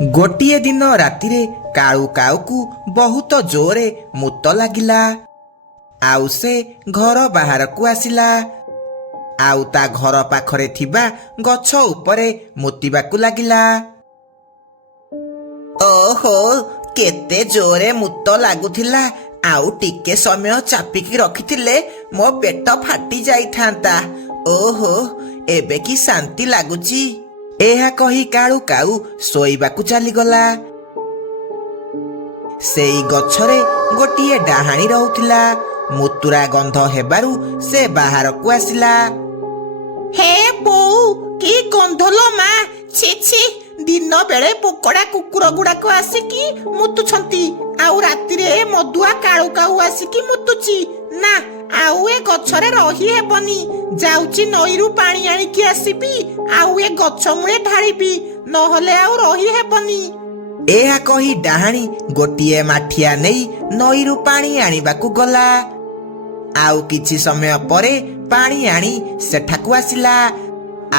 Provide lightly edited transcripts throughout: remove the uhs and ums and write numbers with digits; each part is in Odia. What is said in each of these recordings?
ଗୋଟିଏ ଦିନ ରାତିରେ କାଳୁ କାଉକୁ ବହୁତ ଜୋରେ ମୁତ ଲାଗିଲା। ଆଉ ସେ ଘର ବାହାରକୁ ଆସିଲା। ଆଉ ତା ଘର ପାଖରେ ଥିବା ଗଛ ଉପରେ ମୁତିବାକୁ ଲାଗିଲା। ଓହୋ, କେତେ ଜୋରେ ମୁତ ଲାଗୁଥିଲା। ଆଉ ଟିକେ ସମୟ ଚାପିକି ରଖିଥିଲେ ମୋ ପେଟ ଫାଟି ଯାଇଥାନ୍ତା। ଓହୋ, ଏବେ କି ଶାନ୍ତି ଲାଗୁଛି। ଏହା କହି କାଳୁ କାଉ ଶୋଇବାକୁ ଚାଲିଗଲା। ସେଇ ଗଛରେ ଗୋଟିଏ ଡାହାଣୀ ରହୁଥିଲା। ମୁତୁରା ଗନ୍ଧ ହେବାରୁ ସେ ବାହାରକୁ ଆସିଲା। ହେ ବୋଉ, କି ଗନ୍ଧ ଲୋ ମା! ଛି ଛି, ଦିନ ବେଳେ ପୋକଡ଼ା କୁକୁର ଗୁଡାକ ଆସିକି ମୁତୁଛନ୍ତି, ଆଉ ରାତିରେ ମଦୁଆ କାଳୁ କାଉ ଆସିକି ମୁତୁଛି। ନା, ଆଉ ଏ ଗଛରେ ରହି ହେବନି। ଯାଉଛି ନଈରୁ ପାଣି ଆଣିକି ଆସିବି, ଆଉ ଏ ଗଛ ମୂଳେ ଢାଳିବି, ନହେଲେ ଆଉ ରହି ହେବନି। ଏହା କହି ଡାହାଣୀ ଗୋଟିଏ ମାଠିଆ ନେଇ ନଈରୁ ପାଣି ଆଣିବାକୁ ଗଲା। ଆଉ କିଛି ସମୟ ପରେ ପାଣି ଆଣି ସେଠାକୁ ଆସିଲା,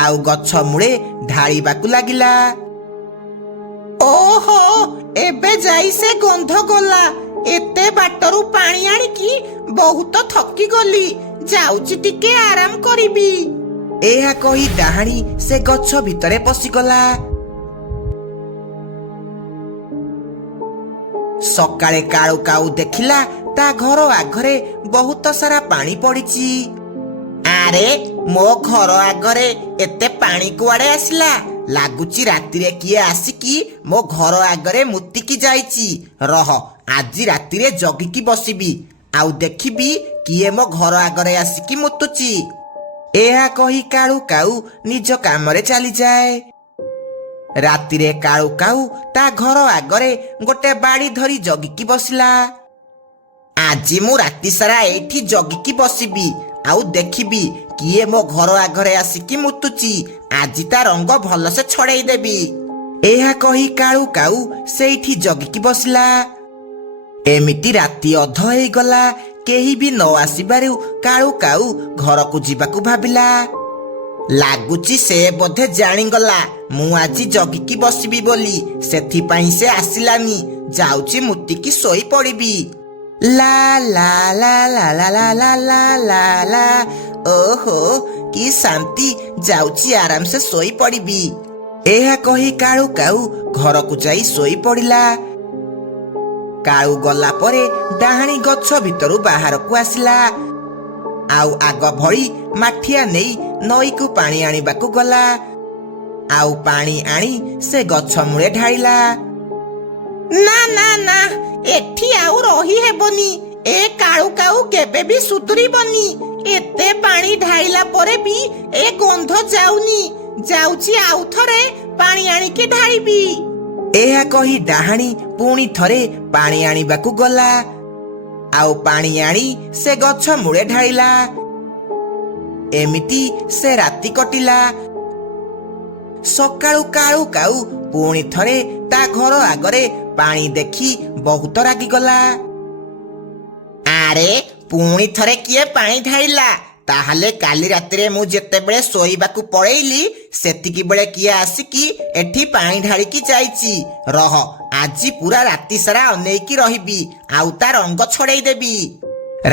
ଆଉ ଗଛ ମୂଳେ ଢାଳିବାକୁ ଲାଗିଲା। ଓହୋ, ଏବେ ଯାଇ ସେ ଗନ୍ଧ ଗଲା। ଏତେ ବାଟରୁ ପାଣି ଆଣିକି ବହୁତ ଥକି ଗଲି। ଯାଉଛି ଟିକେ ଆରାମ କରିବି। ଏହା କହି ଡାହାଣୀ ସେ ଗଛ ଭିତରେ ପଶିଗଲା। ସକାଳେ କାଳୁ କାଉ ଦେଖିଲା ତା ଘର ଆଗରେ ବହୁତ ସାରା ପାଣି ପଡିଛି। ଆରେ, ମୋ ଘର ଆଗରେ ଏତେ ପାଣି କୁଆଡେ ଆସିଲା? ଲାଗୁଛି ରାତିରେ କିଏ ଆସିକି ମୋ ଘର ଆଗରେ ମୁତିକି ଯାଇଛି। ରହ, ଆଜି ରାତିରେ ଜଗିକି ବସିବି, ଆଉ ଦେଖିବି କିଏ ମୋ ଘର ଆଗରେ ଆସିକି ମୁତୁଛି। ଏହା କହି କାଳୁ କାଉ ନିଜ କାମରେ ଚାଲିଯାଏ। ରାତିରେ କାଳୁ କାଉ ତା ଘର ଆଗରେ ଗୋଟେ ବାଡ଼ି ଧରି ଜଗିକି ବସିଲା। ଆଜି ମୁଁ ରାତି ସାରା ଏଇଠି ଜଗିକି ବସିବି, ଆଉ ଦେଖିବି କିଏ ମୋ ଘର ଆଗରେ ଆସିକି ମୁତୁଛି। ଆଜି ତା ରଙ୍ଗ ଭଲସେ ଛଡେଇ ଦେବି। ଏହା କହି କାଳୁ କାଉ ସେଇଠି ଜଗିକି ବସିଲା। ଏମିତି ରାତି ଅଧ ହେଇଗଲା। କେହି ବି ନ ଆସିବାରୁ କାଳୁ କାଉ ଘରକୁ ଯିବାକୁ ଭାବିଲା। ଲାଗୁଛି ସେ ବୋଧେ ଜାଣିଗଲା ମୁଁ ଆଜି ଜଗିକି ବସିବି ବୋଲି, ସେଥିପାଇଁ ସେ ଆସିଲାନି। ଯାଉଛି ମୁତିକି ଶୋଇ ପଡିବି। ଲା ଲା ଲା ଲା ଲା ଲା ଲା ଲା ଲା ଲା। ଓହୋ, କି ଶାନ୍ତି! ଯାଉଛି ଆରାମସେ ଶୋଇ ପଡିବି। ଏହା କହି କାଳୁ କାଉ ଘରକୁ ଯାଇ ଶୋଇ ପଡିଲା। କାଳୁ ଗଲା ପରେ ଡାହାଣୀ ଗଛ ଭିତରୁ ବାହାରକୁ ଆସିଲା, ଆଉ ଆଗ ଭଳି ମାଠିଆ ନେଇ ନଈକୁ ପାଣି ଆଣିବାକୁ ଗଲା। ଆଉ ପାଣି ଆଣି ସେ ଗଛ ମୂଳେ ଢାଳିଲା। ନା ନା ନା, ଏଠି ଆଉ ରହି ହେବନି। ଏ କାଳୁ କାଉ କେବେ ବି ସୁଧୁରିବନି। ଏତେ ପାଣି ଢାଳିଲା ପରେ ବି ଏ ଗନ୍ଧ ଯାଉନି। ଯାଉଛି ଆଉ ଥରେ ପାଣି ଆଣିକି ଢାଳିବି। ଏହା କହି ଡାହାଣୀ ପୁଣି ଥରେ ପାଣି ଆଣିବାକୁ ଗଲା, ଆଉ ପାଣି ଆଣି ସେ ଗଛ ମୂଳେ ଢାଳିଲା। ଏମିତି ସେ ରାତି କଟିଲା। ସକାଳୁ କାଳୁ କାଉ ପୁଣି ଥରେ ତା ଘର ଆଗରେ ପାଣି ଦେଖି ବହୁତ ରାଗିଗଲା। ଆରେ, ପୁଣି ଥରେ କିଏ ପାଣି ଢାଳିଲା? ତାହେଲେ କାଲି ରାତିରେ ମୁଁ ଯେତେବେଳେ ଶୋଇବାକୁ ପଳେଇଲି, ସେତିକି ବେଳେ କିଏ ଆସିକି ଏଠି ପାଣି ଢାଳିକି ଯାଇଛି। ରହ, ଆଜି ପୁରା ରାତି ସାରା ଅନେଇକି ରହିବି, ଆଉ ତା ରଙ୍ଗ ଛଡେଇ ଦେବି।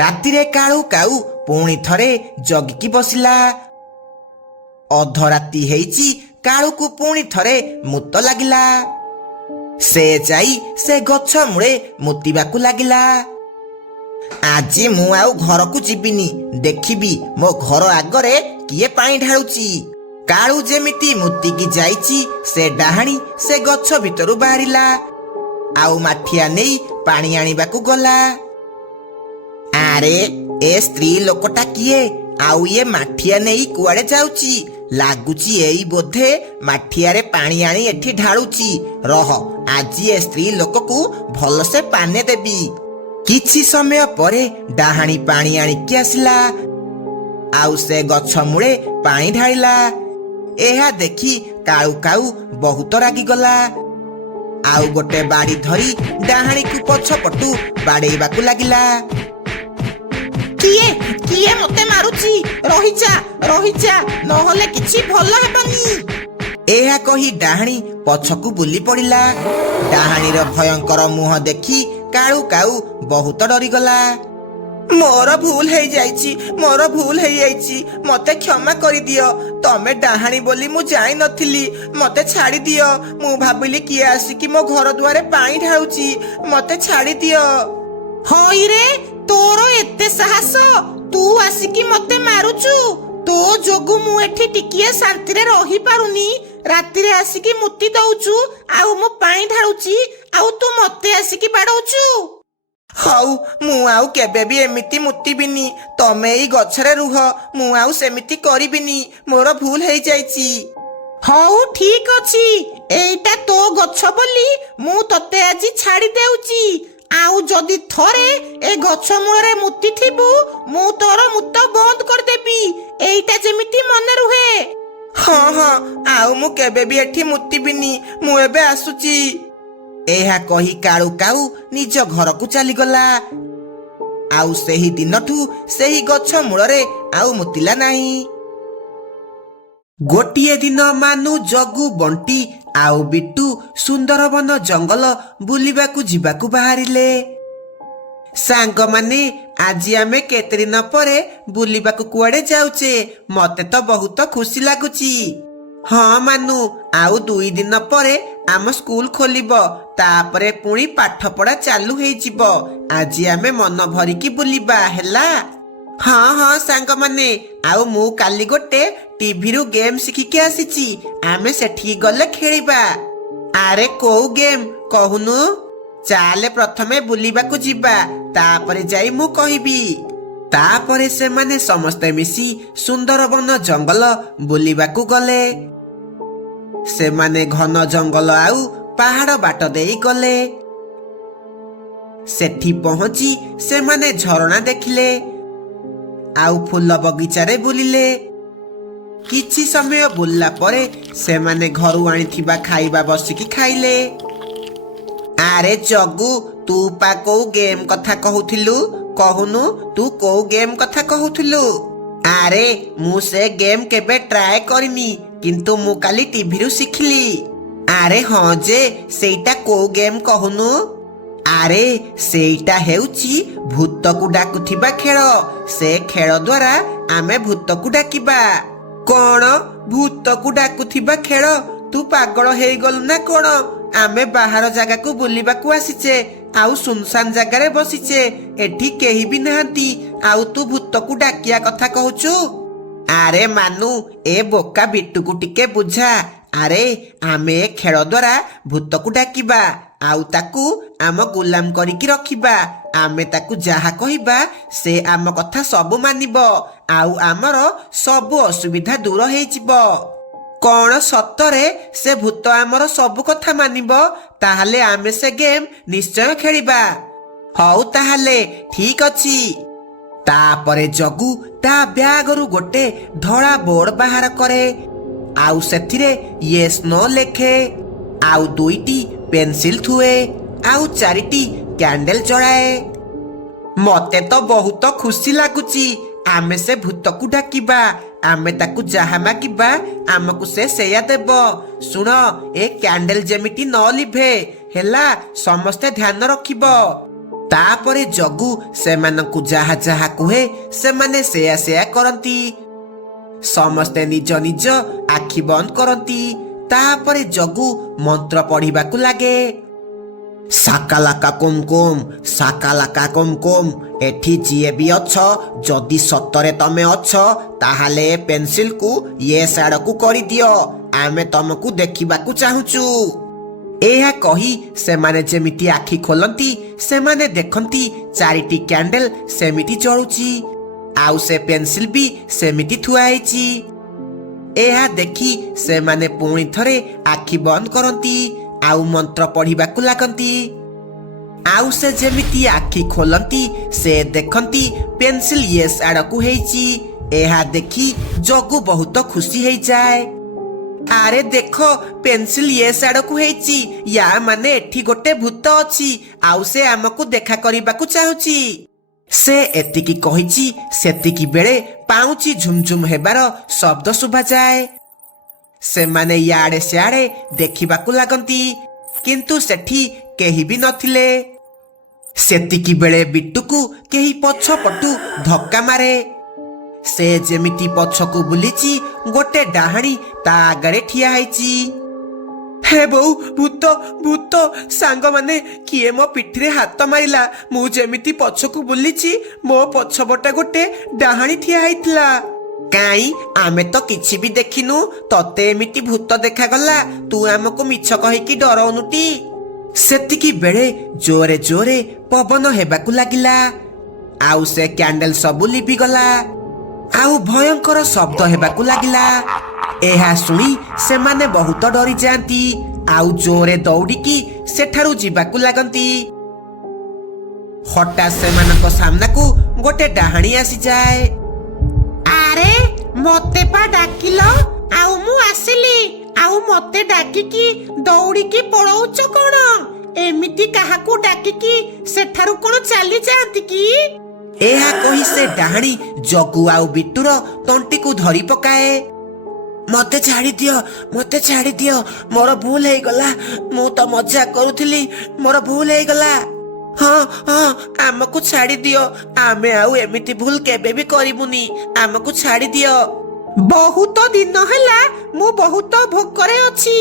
ରାତିରେ କାଳୁ କାଉ ପୁଣି ଥରେ ଜଗିକି ବସିଲା। ଅଧରାତି ହେଇଛି, କାଳୁକୁ ପୁଣି ଥରେ ମୁତ ଲାଗିଲା। ସେ ଯାଇ ସେ ଗଛ ମୂଳେ ମୁତିବାକୁ ଲାଗିଲା। ଆଜି ମୁଁ ଆଉ ଘରକୁ ଯିବିନି। ଦେଖିବି ମୋ ଘର ଆଗରେ କିଏ ପାଣି ଢାଳୁଛି। କାଳୁ ଯେମିତି ମୁତିକି ଯାଇଛି, ସେ ଡାହାଣୀ ସେ ଗଛ ଭିତରୁ ବାହାରିଲା, ଆଉ ମାଠିଆ ନେଇ ପାଣି ଆଣିବାକୁ ଗଲା। ଆରେ, ଏ ସ୍ତ୍ରୀ ଲୋକଟା କିଏ? ଆଉ ଇଏ ମାଠିଆ ନେଇ କୁଆଡେ ଯାଉଛି? ଲାଗୁଛି ଏଇ ବୋଧେ ମାଠିଆରେ ପାଣି ଆଣି ଏଠି ଢାଳୁଛି। ରହ, ଆଜି ଏ ସ୍ତ୍ରୀ ଲୋକକୁ ଭଲସେ ପାନେ ଦେବି। କିଛି ସମୟ ପରେ ଡାହାଣୀ ପାଣି ଆଣିକି ଆସିଲା, ଆଉ ସେ ଗଛ ମୂଳେ ପାଣି ଢାଳିଲା। ଏହା ଦେଖି କାଳୁ କାଉ ବହୁତ ରାଗିଗଲା, ଆଉ ଗୋଟେ ବାଡ଼ି ଧରି ଡାହାଣୀକୁ ପଛପଟୁ ବାଡେଇବାକୁ ଲାଗିଲା। କିଏ କିଏ ମତେ ମାରୁଛି? ରହିଯା, ରହିଯା, ନହେଲେ କିଛି ଭଲ ହେବନି। ଏହା କହି ଡାହାଣୀ ପଛକୁ ବୁଲି ପଡ଼ିଲା। ଡାହାଣୀର ଭୟଙ୍କର ମୁହଁ ଦେଖି କାଳୁ କାଉ ବହୁତ ଡରିଗଲା। ମୋର ଭୁଲ ହେଇଯାଇଛି, ମୋର ଭୁଲ ହେଇଯାଇଛି, ମତେ କ୍ଷମା କରିଦିଅ। ତମେ ଡାହାଣୀ ବୋଲି ମୁଁ ଜାଣିନଥିଲି, ମତେ ଛାଡ଼ି ଦିଅ। ମୁଁ ଭାବିଲି କିଏ ଆସିକି ମୋ ଘର ଦୁଆରେ ପାଣି ଢାଳୁଛି, ମତେ ଛାଡ଼ି ଦିଅ। ହଇରେ, ତୋର ଏତେ ସାହସ? ତୁ ଆସିକି ମତେ ମାରୁଛୁ? ତୋ ଯୋଗୁ ମୁଁ ଏଠି ଟିକିଏ ଶାନ୍ତିରେ ରହିପାରୁନି। ରାତିରେ ଆସିକି ମୁତି ଦଉଛୁ, ଆଉ ମୁଁ ପାଣି ଢାଳୁଛି, ଆଉ ତୁ ମତେ ଆସିକି ବାଡଉଛୁ। ହଉ, ମୁଁ ଆଉ କେବେ ବି ଏମିତି ମୁତିବିନି। ତମେ ଏଇ ଗଛରେ ରୁହ, ମୁଁ ଆଉ ସେମିତି କରିବିନି। ମୋର ଭୁଲ ହେଇଯାଇଛି। ହଉ ଠିକ ଅଛି, ଏଇଟା ତୋ ଗଛ ବୋଲି ମୁଁ ତତେ ଆଜି ଛାଡ଼ି ଦେଉଛି। ଆଉ ଯଦି ଥରେ ଏ ଗଛ ମୂଳରେ ମୁତିଥିବୁ, ମୁଁ ତୋର ମୁତ ବନ୍ଦ କରିଦେବି। ଏଇଟା ଯେମିତି ମନେ ରୁହେ। ହଁ ହଁ, ଆଉ ମୁଁ କେବେ ବି ଏଠି ମୁତିବିନି। ମୁଁ ଏବେ ଆସୁଛି। ଏହା କହି କାଳୁ କାଉ ନିଜ ଘରକୁ ଚାଲିଗଲା। ଆଉ ସେହି ଦିନଠୁ ସେହି ଗଛ ମୂଳରେ ଆଉ ମୁତିଲା ନାହିଁ। ଗୋଟିଏ ଦିନ ମାନୁ, ଜଗୁ, ବଣ୍ଟି ଆଉ ବିଟୁ ସୁନ୍ଦରବନ ଜଙ୍ଗଲ ବୁଲିବାକୁ ଯିବାକୁ ବାହାରିଲେ। ସାଙ୍ଗମାନେ, ଆଜି ଆମେ କେତେ ଦିନ ପରେ ବୁଲିବାକୁ କୁଆଡେ ଯାଉଛେ? ମତେ ତ ବହୁତ ଖୁସି ଲାଗୁଛି। ହଁ ମାନୁ, ଆଉ 2 ଦିନ ପରେ ଆମ ସ୍କୁଲ ଖୋଲିବ। ତାପରେ ପୁଣି ପାଠ ପଢା ଚାଲୁ ହେଇଯିବ। ଆଜି ଆମେ ମନ ଭରିକି ବୁଲିବା, ହେଲା? ହଁ ହଁ ସାଙ୍ଗମାନେ, ଆଉ ମୁଁ କାଲି ଗୋଟେ ଟିଭିରୁ ଗେମ୍ ଶିଖିକି ଆସିଛି। ଆମେ ସେଠିକି ଗଲେ ଖେଳିବା। ଆରେ କୋଉ ଗେମ୍ କହୁନୁ? ଚାଲେ ପ୍ରଥମେ ବୁଲିବାକୁ ଯିବା, ତାପରେ ଯାଇ ମୁଁ କହିବି। ତାପରେ ସେମାନେ ସମସ୍ତେ ମିଶି ସୁନ୍ଦରବନ ଜଙ୍ଗଲ ବୁଲିବାକୁ ଗଲେ। ସେମାନେ ଘନ ଜଙ୍ଗଲ ଆଉ ପାହାଡ଼ ବାଟ ଦେଇ ଗଲେ। ସେଠି ପହଞ୍ଚି ସେମାନେ ଝରଣା ଦେଖିଲେ, ଆଉ ଫୁଲ ବଗିଚାରେ ବୁଲିଲେ। କିଛି ସମୟ ବୁଲିଲା ପରେ ସେମାନେ ଘରୁ ଆଣିଥିବା ଖାଇବା ବସିକି ଖାଇଲେ। ଆରେ ଜଗୁ, ତୁ ପା କୋଉ ଗେମ୍ କଥା କହୁଥିଲୁ? କହୁନୁ, ତୁ କୋଉ ଗେମ୍ କଥା କହୁଥିଲୁ? ଆରେ ମୁଁ ସେ ଗେମ୍ କେବେ ଟ୍ରାଏ କରିନି, କିନ୍ତୁ ମୁଁ କାଲି ଟିଭିରୁ ଶିଖିଲି। ଆରେ ହଁ ଯେ, ସେଇଟା କୋଉ ଗେମ୍ କହୁନୁ? ଆରେ ସେଇଟା ହେଉଛି ଭୂତକୁ ଡାକୁଥିବା ଖେଳ। ସେ ଖେଳ ଦ୍ୱାରା ଆମେ ଭୂତକୁ ଡାକିବା। କଣ ଭୂତକୁ ଡାକୁଥିବା ଖେଳ? ତୁ ପାଗଳ ହେଇଗଲୁ ନା କଣ? ଆମେ ବାହାର ଜାଗାକୁ ବୁଲିବାକୁ ଆସିଛେ, ଆଉ ସୁନସାନ ଜାଗାରେ ବସିଛେ। ଏଠି କେହି ବି ନାହାନ୍ତି, ଆଉ ତୁ ଭୂତକୁ ଡାକିବା କଥା କହୁଛୁ? ଆରେ ମାନୁ, ଏ ବୋକା ବିଟୁକୁ ଟିକେ ବୁଝା। ଆରେ ଆମେ ଏ ଖେଳ ଦ୍ୱାରା ଭୂତକୁ ଡାକିବା, ଆଉ ତାକୁ ଆମ ଗୁଲାମ କରିକି ରଖିବା। ଆମେ ତାକୁ ଯାହା କହିବା ସେ ଆମ କଥା ସବୁ ମାନିବ, ଆଉ ଆମର ସବୁ ଅସୁବିଧା ଦୂର ହେଇଯିବ। କଣ ସତରେ ସେ ଭୂତ ଆମର ସବୁ କଥା ମାନିବ? ତାହେଲେ ଆମେ ସେ ଗେମ୍ ନିଶ୍ଚୟ ଖେଳିବା। ହଉ ତାହେଲେ ଠିକ ଅଛି। ତାପରେ ଜଗୁ ତା ବ୍ୟାଗରୁ ଗୋଟେ ଧଳା ବୋର୍ଡ ବାହାର କରେ, ଆଉ ସେଥିରେ ୟେସ୍ ନୋ ଲେଖେ, ଆଉ 2ଟି ପେନସିଲ ଥୁଏ, ଆଉ 4ଟି କ୍ୟାଣ୍ଡେଲ ଜଳାଏ। ମତେ ତ ବହୁତ ଖୁସି ଲାଗୁଛି। ଆମେ ସେ ଭୂତକୁ ଡାକିବା, ଆମେ ତାକୁ ଯାହା ମାଗିବା ଆମକୁ ସେ ସେଇଆ ଦେବ। ଶୁଣ, ଏ କ୍ୟାଣ୍ଡେଲ ଯେମିତି ନ ଲିଭେ, ହେଲା? ସମସ୍ତେ ଧ୍ୟାନ ରଖିବ। ତାପରେ ଜଗୁ ସେମାନଙ୍କୁ ଯାହା ଯାହା କୁହେ ସେମାନେ ସେଇଆ ସେଇଆ କରନ୍ତି। ସମସ୍ତେ ନିଜ ନିଜ ଆଖି ବନ୍ଦ କରନ୍ତି। ତାପରେ ଜଗୁ ମନ୍ତ୍ର ପଢିବାକୁ ଲାଗେ। ସାକାଲାକା କୁମକୁମ, ସାକାଲାକା କୁମକୁମ। ଏଠି ଯିଏ ବି ଅଛ, ଯଦି ସତରେ ତମେ ଅଛ, ତାହେଲେ ପେନସିଲକୁ ୟେସ୍ ଆଡକୁ କରିଦିଅ। ଆମେ ତମକୁ ଦେଖିବାକୁ ଚାହୁଁଛୁ। ଏହା କହି ସେମାନେ ଯେମିତି ଆଖି ଖୋଲନ୍ତି, ସେମାନେ ଦେଖନ୍ତି 4ଟି କ୍ୟାଣ୍ଡେଲ ସେମିତି ଜଳୁଛି, ଆଉ ସେ ପେନସିଲ ବି ସେମିତି ଥୁଆ ହେଇଛି। ଏହା ଦେଖି ସେମାନେ ପୁଣି ଥରେ ଆଖି ବନ୍ଦ କରନ୍ତି, ଆଉ ମନ୍ତ୍ର ପଢିବାକୁ ଲାଗନ୍ତି। ଆଉ ସେ ଯେମିତି ଆଖି ଖୋଲନ୍ତି, ସେ ଦେଖନ୍ତି ପେନସିଲ ୟେସ୍ ଆଡକୁ ହେଇଛି। ଏହା ଦେଖି ଜଗୁ ବହୁତ ଖୁସି ହେଇଯାଏ। ଆରେ ଦେଖ, ପେନସିଲ ୟେସ୍ ଆଡକୁ ହେଇଛି। ୟା ମାନେ ଏଠି ଗୋଟେ ଭୂତ ଅଛି, ଆଉ ସେ ଆମକୁ ଦେଖା କରିବାକୁ ଚାହୁଁଛି। ସେ ଏତିକି କହିଛି, ସେତିକି ବେଳେ ପାଉଁଜି ଝୁମଝୁମ ହେବାର ଶବ୍ଦ ଶୁଭାଯାଏ। ସେମାନେ ଇଆଡେ ସିଆଡେ ଦେଖିବାକୁ ଲାଗନ୍ତି, କିନ୍ତୁ ସେଠି କେହି ବି ନଥିଲେ। ସେତିକି ବେଳେ ବିଟୁକୁ କେହି ପଛପଟୁ ଧକ୍କା ମାରେ। ସେ ଯେମିତି ପଛକୁ ବୁଲିଛି, ଗୋଟେ ଡାହାଣୀ ତା ଆଗରେ ଠିଆ ହେଇଛି। ହେ ବୋଉ, ଭୂତ ଭୂତ! ସାଙ୍ଗମାନେ, କିଏ ମୋ ପିଠିରେ ହାତ ମାରିଲା? ମୁଁ ଯେମିତି ପଛକୁ ବୁଲିଛି, ମୋ ପଛପଟେ ଗୋଟେ ଡାହାଣୀ ଠିଆ ହେଇଥିଲା। କାଇଁ, ଆମେ ତ କିଛି ବି ଦେଖିନୁ। ତତେ ଏମିତି ଭୂତ ଦେଖାଗଲା? ତୁ ଆମକୁ ମିଛ କହିକି ଡରଉନୁଟି? ସେତିକି ବେଳେ ଜୋରେ ଜୋରେ ପବନ ହେବାକୁ ଲାଗିଲା, ଆଉ ସେ କ୍ୟାଣ୍ଡେଲ ସବୁ ଲିଭିଗଲା, ଆଉ ଭୟଙ୍କର ଶବ୍ଦ ହେବାକୁ ଲାଗିଲା। ଏହା ଶୁଣି ସେମାନେ ବହୁତ ଡରିଯାଆନ୍ତି, ଆଉ ଜୋରେ ଦୌଡ଼ିକି ସେଠାରୁ ଯିବାକୁ ଲାଗନ୍ତି। ହଠାତ୍ ସେମାନଙ୍କ ସାମ୍ନାକୁ ଗୋଟେ ଡାହାଣୀ ଆସିଯାଏ। ଆରେ, ମତେ ପା ଡାକିଲ, ଆଉ ମୁଁ ଆସିଲି। ଆଉ ମତେ ଡାକିକି ଦୌଡ଼ିକି ପଳଉଛ କଣ? ଏମିତି କାହାକୁ ଡାକିକି ସେଠାରୁ କଣ ଚାଲି ଯାଆନ୍ତି କି? ଏହା କହି ସେ ଡାହାଣୀ ଜଗୁ ଆଉ ବିଟୁର ତଣ୍ଟିକୁ ଧରି ପକାଏ। ମତେ ଛାଡ଼ିଦିଅ, ମତେ ଛାଡ଼ିଦିଅ, ମୋର ଭୁଲ ହେଇଗଲା। ମୁଁ ତ ମଜା କରୁଥିଲି, ମୋର ଭୁଲ ହେଇଗଲା। ହଁ ହଁ, ଆମକୁ ଛାଡ଼ିଦିଅ। ଆମେ ଆଉ ଏମିତି ଭୁଲ କେବେ ବି କରିବୁନି। ଆମକୁ ଛାଡ଼ିଦିଅ। ବହୁତ ଦିନ ହେଲା ମୁଁ ବହୁତ ଭୋକରେ ଅଛି।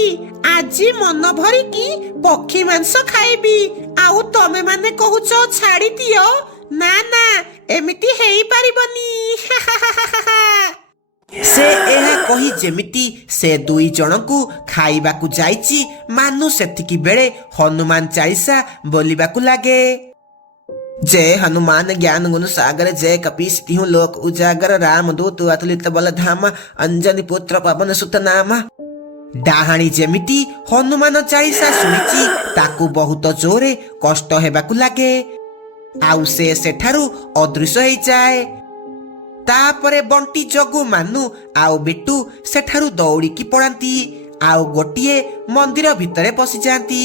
ଆଜି ମନ ଭରିକି ପକ୍ଷୀ ମାଂସ ଖାଇବି, ଆଉ ତମେ ମାନେ କହୁଛ ଛାଡ଼ିଦିଅ? ନା ନା, ଏମିତି ହେଇପାରିବନି। ସେ ଏହା କହି ଯେମିତି ସେ ଦୁଇ ଜଣଙ୍କୁ ଖାଇବାକୁ ଯାଇଛି, ମାନୁ ସେତିକି ବେଳେ ହନୁମାନ ଚାଳିଶା ବୋଲିବାକୁ ଲାଗେ। जय हनुमान ज्ञान गुण सागर, जय कपीस तिहु लोक उजागर, राम दूत अतुलित बल धामा, अंजनी पुत्र पवन सुत नामा। ଡାହାଣୀ ଯେମିତି ହନୁମାନ ଚାଳିଶା ଶୁଣିଛି, ତାକୁ ବହୁତ ଜୋରେ କଷ୍ଟ ହେବାକୁ ଲାଗେ, ଆଉ ସେ ସେଠାରୁ ଅଦୃଶ୍ୟ ହେଇଯାଏ। ତାପରେ ବଣ୍ଟି, ଜଗୁ, ମାନୁ ଆଉ ବିଟୁ ସେଠାରୁ ଦୌଡ଼ିକି ପଳାନ୍ତି, ଆଉ ଗୋଟିଏ ମନ୍ଦିର ଭିତରେ ପଶିଯାଆନ୍ତି।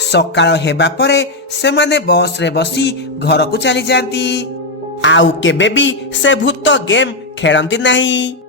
ସକାଳ ହେବା ପରେ ସେମାନେ ବସରେ ବସି ଘରକୁ ଚାଲିଯାଆନ୍ତି, ଆଉ କେବେ ବି ସେ ଭୂତ ଗେମ୍ ଖେଳନ୍ତି ନାହିଁ।